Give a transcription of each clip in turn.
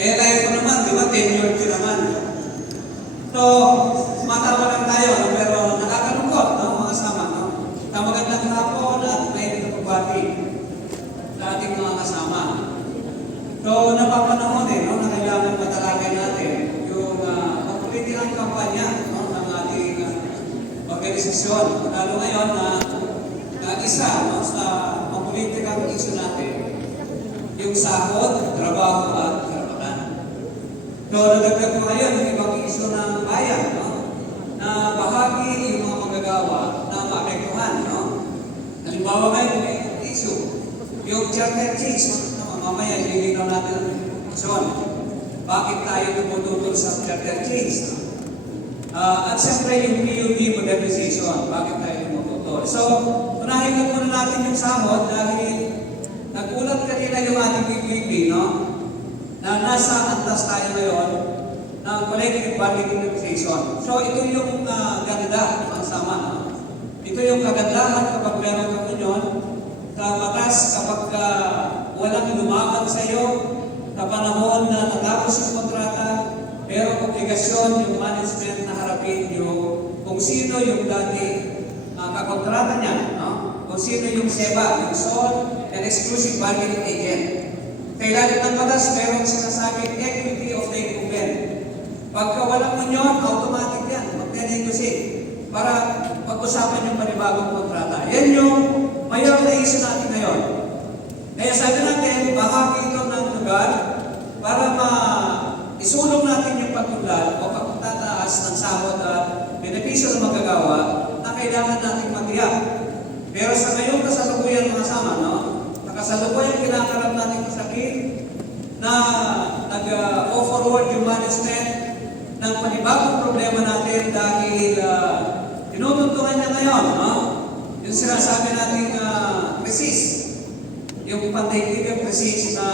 Eh, tayo po naman, di ba, tenured din naman. So, matawa lang tayo, no? Pero nakakalungkot, no, mga kasama, no? Magandang hapon at may pagbati sa ating mga kasama. So, napapanahon no, na kailangan matalakay natin yung pagpolitikang kampanya, no, ng ating organisasyon. Lalo ngayon na isa, no, sa pagpolitikang issue natin, yung sahod, trabaho at karapatan. So, nadagdag ko ngayon yung ibang issue ng bayan, no, na bahagi yung mga magagawa na maapektuhan, no. Halimbawa ngayon, may issue, yung charter change, mamaya ililinaw natin ang question. Bakit tayo tumututol sa charter change? At siyempre yung PUP modernization, bakit tayo tumututol? So, unahin ko muna natin yung sahod dahil nagulat kanina yung ating PPP, no? Na nasa antas tayo ngayon ng collective bargaining negotiation. So, ito yung ganda, pansama, no? Ito yung kagandahan kapag meron kang union sa batas kapag walang lumaban sa iyo sa panahon na natapos yung kontrata, pero obligasyon yung management na harapin yung kung sino yung dati kakontrata niya, no? Kung sino yung SEBA, yung sole and exclusive bargaining agent. Sa ilalim ng batas, merong sinasabing equity of the incumbent. Pagka walang union, automatic yan, mag-negotiate para pag-usapan yung panibagong kontrata. Yan yung mayroong na issue natin ngayon. Kaya sabi natin, bahagi ito ng lugar para isulong natin yung pagtulad o pagtataas ng sahod at benepisyo ng magagawa na kailangan natin matiyak. Pero sa ngayong kasalukuyan mga sama, no? Nakasalukuyan kinakarap natin masakit na nag-forward yung management ng panibagong problema natin dahil tinutuntungan niya ngayon, no? Yung sinasabi natin resist. Yung pandaigdigang krisis na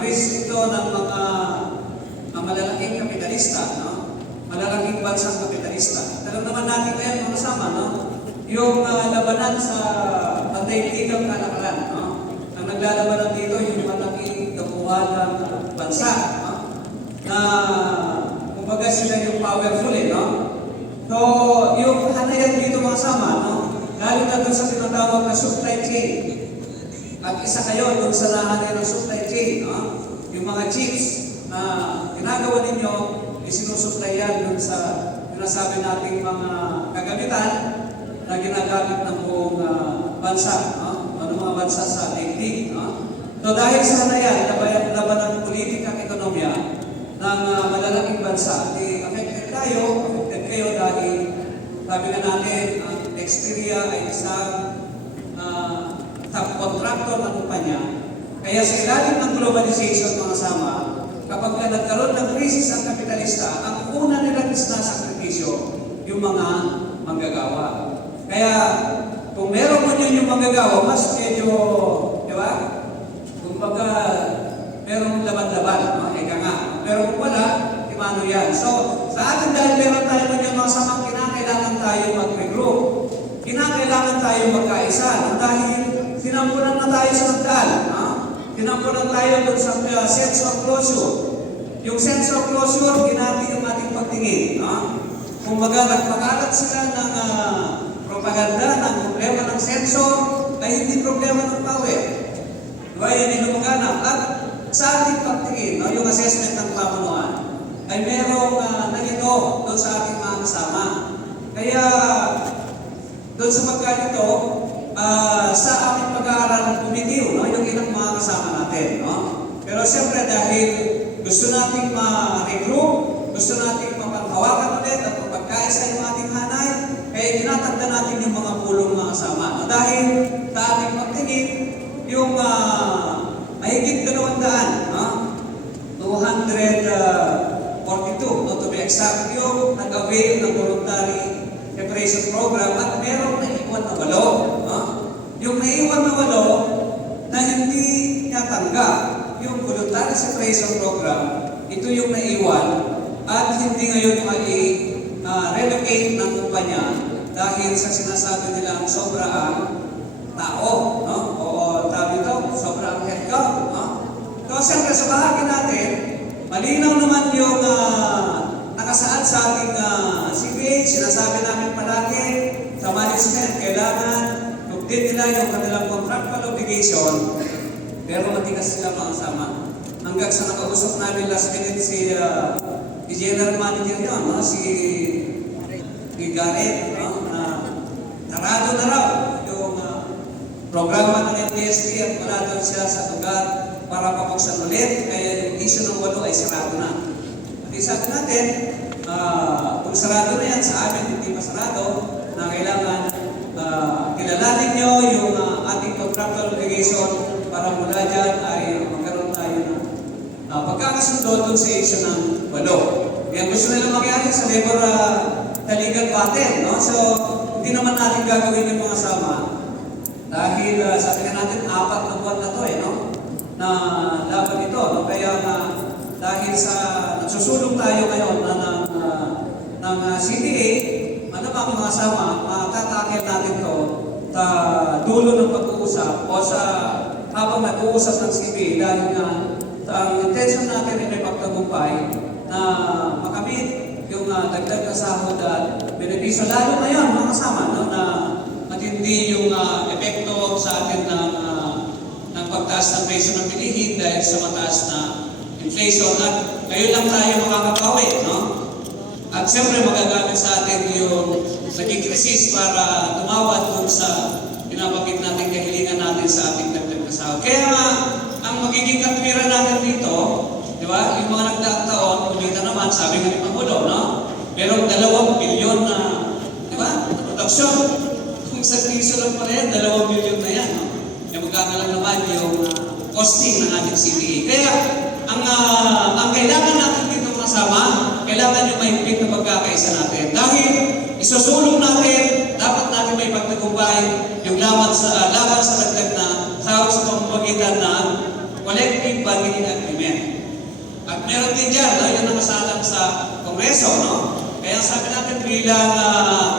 krisis ito ng mga malalaking kapitalista, no? Malalaking bansang kapitalista. Alam naman natin ngayon mga kasama, no? Yung labanan sa pandaigdigang kalakaran, no? Ang naglalabanan dito yung malaking kabuuan ng bansa, no? Na kumbaga sila yung powerful, no? So, yung hanayan dito mga kasama, no? Lalo na doon sa tinatawag na supply chain. At isa kayo doon sa lahanin ng supply chain, no? Yung mga chips na ginagawa ninyo, isinusupply yan doon sa sinasabi nating mga kagamitan na ginagamit ng buong bansa, no? Ano mga bansa sa daigdig, no? So dahil sa hanayan, laban ng politikang ekonomiya ng malalaking bansa, affected kayo dahil sabi na natin, ang Dexteria ay isang subcontractor ng kumpanya. Kaya sa ilalim ng globalization mga sama, kapag nagkaroon ng krisis ang kapitalista, ang una nilang isasakripisyo yung mga manggagawa. Kaya kung meron mo yun yung manggagawa, mas medyo, di ba? Kumbaga, merong laban-laban, no? Eka nga. Pero kung wala, di mano yan. So, sa atin dahil meron tayo man yung mga samang kinakailangan tayo mag-regroup. Kinakailangan tayo magkaisa. Dahil sinampunan na tayo sa nagdaan. Sinampunan tayo doon sa sense of closure. Yung sense of closure, ginati yung ating pagtingin. Kumbaga, nagpakalat sila ng propaganda ng problema ng sensor ay hindi problema ng power. Diba? Yan yung lumaganap. At sa ating pagtingin, yung assessment ng pamunuan, ay merong nalito doon sa ating mga kasama. Kaya, doon sa pagkalito, sa aming pag-aaral bumitiw, no? Yung ilang mga kasama natin. No? Pero siyempre dahil gusto nating ma-regroup, gusto nating mapanghawakan ulit at mapagkaisa yung ating hanay, kaya tinatagda natin yung mga pulong mga kasama. No? Dahil sa ating pagtingin, yung mahigit 200, no? 242, no, to be exact, yung nag-avail ng voluntary separation program at merong naiwan na 8. Yung naiwan na 8 na hindi niya tanggap yung voluntary separation program, ito yung naiwan at hindi ngayon relocate ng kumpanya dahil sa sinasabi nila ang sobra ang tao, no? O tawag ito, sobra ang headcount, no? So, siyempre sa bahagi natin, malinaw naman yung nakasaad sa ating CPH. Sinasabi namin palagi sa management, kailangan din nila yung kanilang contractual obligation, pero matigas sila mga sama. Hanggang sa nakausap namin last minute si General Manager yun, no? si Garrett, no? Narado na raw yung programa ng MTSD at wala doon sila sa lugar para pabuksan ulit, kaya yung issue ng 8 ay sarado na. At isabi natin, kung sarado na yan sa amin, hindi pa sarado, na kailangan kilalanin nyo yung ating contractual obligation para mula dyan ay magkaroon tayo ng pagkakasundo doon sa issue ng 8. Yan gusto nila mangyari sa labor legal battle, no? So, hindi naman natin gagawin yung mga sama dahil sabi nga natin 4 na buwan na to no? Na laban ito, no? Kaya dahil sa nagsusulong tayo ngayon ng CDA, ano ba ang mga sama, matatakil natin to sa dulo ng pag-uusap o sa habang nag-uusap ng CBA dahil nga ang intention natin ay may pagtagumpay na makamit yung dagdag na sahod at benepisyo. Lalo na yun, mga kasama, no, na matindi yung epekto sa atin ng pagtaas ng presyo ng bilihin dahil sa mataas na inflation at ngayon lang tayo makakapawi, no? At siyempre magagamit sa atin yung naging krisis para tumawad dun sa pinapakit natin kahilingan natin sa ating dagdag na sahod. Kaya nga, ang magiging katwiran natin dito, di ba, yung mga nagdaang taon, kumita naman, sabi nga ni Pangulo, no? Merong 2 bilyon na, di ba, production. Kung sa piso lang pala yan, 2 bilyon na yan, no? Yung magkakalang naman yung costing ng ating CPA. Kaya, ang kailangan natin dito kasama, kailangan yung mahigpit na pagkakaisa natin. Dahil isusulong natin, dapat natin may pagtagumpay yung laban sa dagdag na sahod sa pamamagitan ng collective bargaining agreement. At meron din dyan, no, yung nakasalang sa Kongreso, no? Kaya sabi natin bilang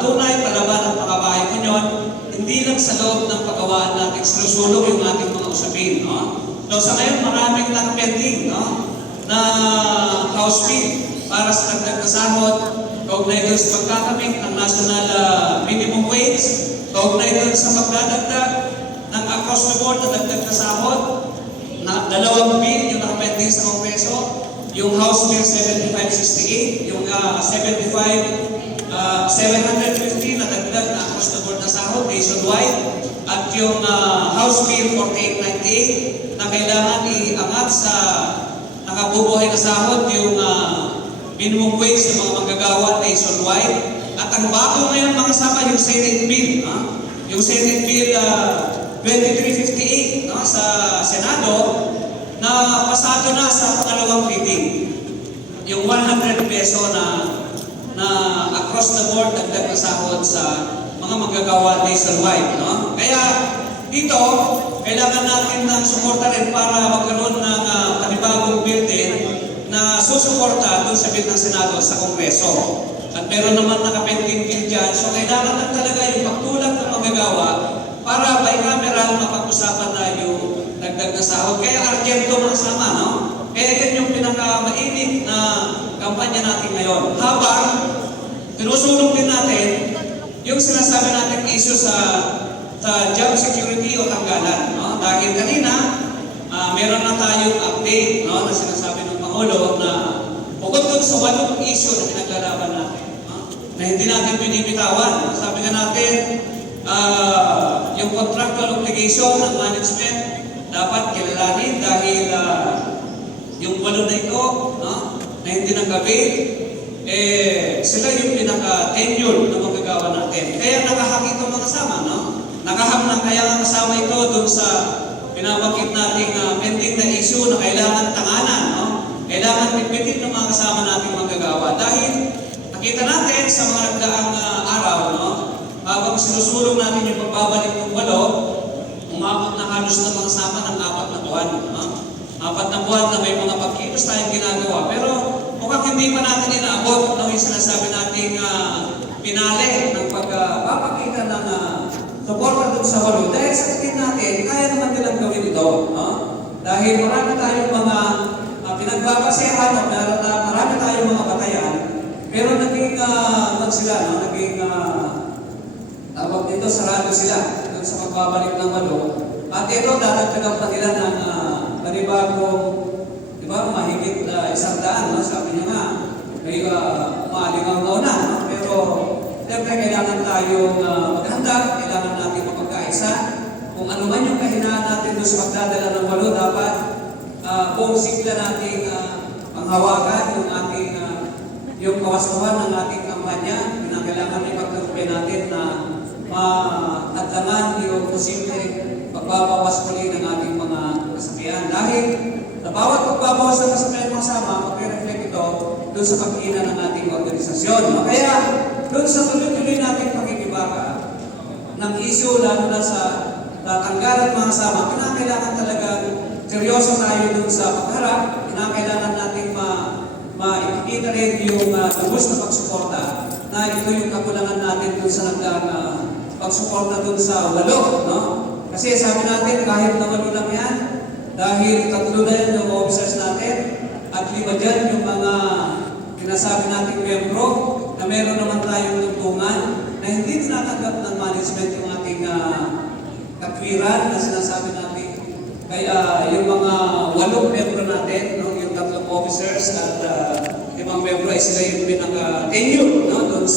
tunay palaban ng pakabahay mo yun, hindi lang sa loob ng pagawaan natin sinusulong yung ating mga usapin, no? So sa ngayon maraming nakapending, no, na House Bill para sa dagdag na sahod, kaugnay doon sa pagkakamit ng national minimum wage, kaugnay doon sa pagdadagdag ng across the board na dagdag na sahod, na 2 bill yung nakapending sa Kongreso, yung House Bill 7568, yung 750 na dagdag na across the board na sahod nationwide, at yung House Bill 4898 na kailangan iangat sa nakabubuhay na sahod yung minimum wage ng mga manggagawa nationwide. At ang bago ngayon mga sama yung Senate Bill, yung Senate Bill 2358 sa Senado na pasado na sa pangalawang reading. Yung 100 peso na across the board dagdag na sahod sa mga manggagawa nationwide, no? Kaya dito, kailangan natin ng suporta rin para magkaroon ng panibagong bill din na susuporta doon sa bill ng Senado sa Kongreso. At meron naman nakapending bill dyan, so kailangan lang talaga yung pagtulak ng manggagawa para bicameral mapag-usapan na yung dagdag na sahod. Kaya argento mga sama, no? Kaya yan yung pinakamainit na kampanya natin ngayon. Habang sinusulong din natin yung sinasabi natin issue sa job security o tanggalan, no? Dahil kanina, meron na tayong update, no, na sinasabi ng Pangulo na bukod doon sa 8 issue na pinaglalaban natin, no, na hindi natin binibitawan. Sabi nga natin, yung contractual obligation ng management dapat kilalanin dahil yung 8 na ito, no, na hindi nag-avail, sila yung pinaka-tenure na magagawa natin. Kaya nakahak ito mga kasama, no? Nakahak na kaya nga kasama ito doon sa pinabangkit nating pending na issue na kailangan tanganan, no? Kailangan pitpitin ng mga kasama nating magagawa. Dahil nakita natin sa mga nagdaang araw, no? Habang sinusulong natin yung pagbabalik ng 8, umabot na halos na mga kasama ng 4 na buwan, no? 4 na buwan na may mga pagkilos tayong ginagawa. Pero mukhang hindi pa natin inaabot ng yung sinasabi nating pinali ng pagpapakita ng suporta doon sa 8. Dahil sa tingin natin, kaya naman nilang gawin ito. No? Dahil marami tayong mga pinagbabasehan, no, meron na marami tayong mga batayan, pero naging, sila, no, naging, tawag dito, sarado sila doon sa pagbabalik ng walo. At ito, dadagdagan pa nila ng panibagong, di ba, mahigit 100, no? Sabi niya nga, may maalingaw na, no? Pero, siyempre, kailangan tayong maghanda, kailangan natin mapagkaisa. Kung ano man yung kahinaan natin doon sa pagdadala ng walo, dapat kung sigla nating panghawakan yung ating yung kawastuhan ng ating kampanya, kailangan ipagtagumpay natin na matagdaman yung posible pagbabawas muli ng ating mga kasakihan. Dahil sa bawat pagbabawas ng kasakihan kasama, mag-reflect ito doon sa pag-iina ng ating organisasyon. Kaya doon sa tuloy-tuloy nating pakikibaka ng issue, lalo na sa tatanggalan mga kasama, kinakailangan talagang seryoso tayo doon sa pagharap. Kinakailangan natin maipikita rin yung lubos na pagsuporta na ito yung kakulangan natin doon sa pagsuporta doon sa walo. No? Kasi sabi natin, kahit na walo lang yan, dahil 3 na yan yung officers natin, at 5 dyan yung mga pinasabi nating membro, na meron naman tayong tuntungan na hindi tinatanggap ng management yung ating katwiran na sinasabi natin. Kaya yung mga 8 membro natin, no, yung 3 officers at 5 membro ay sila yung pinaka-tenure, no, doon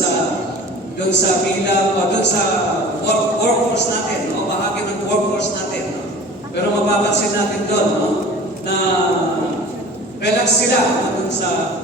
sa bilang, doon sa workforce natin, no, bahagi ng workforce natin. No. Pero mapapansin natin doon, no, na relax sila, no, doon sa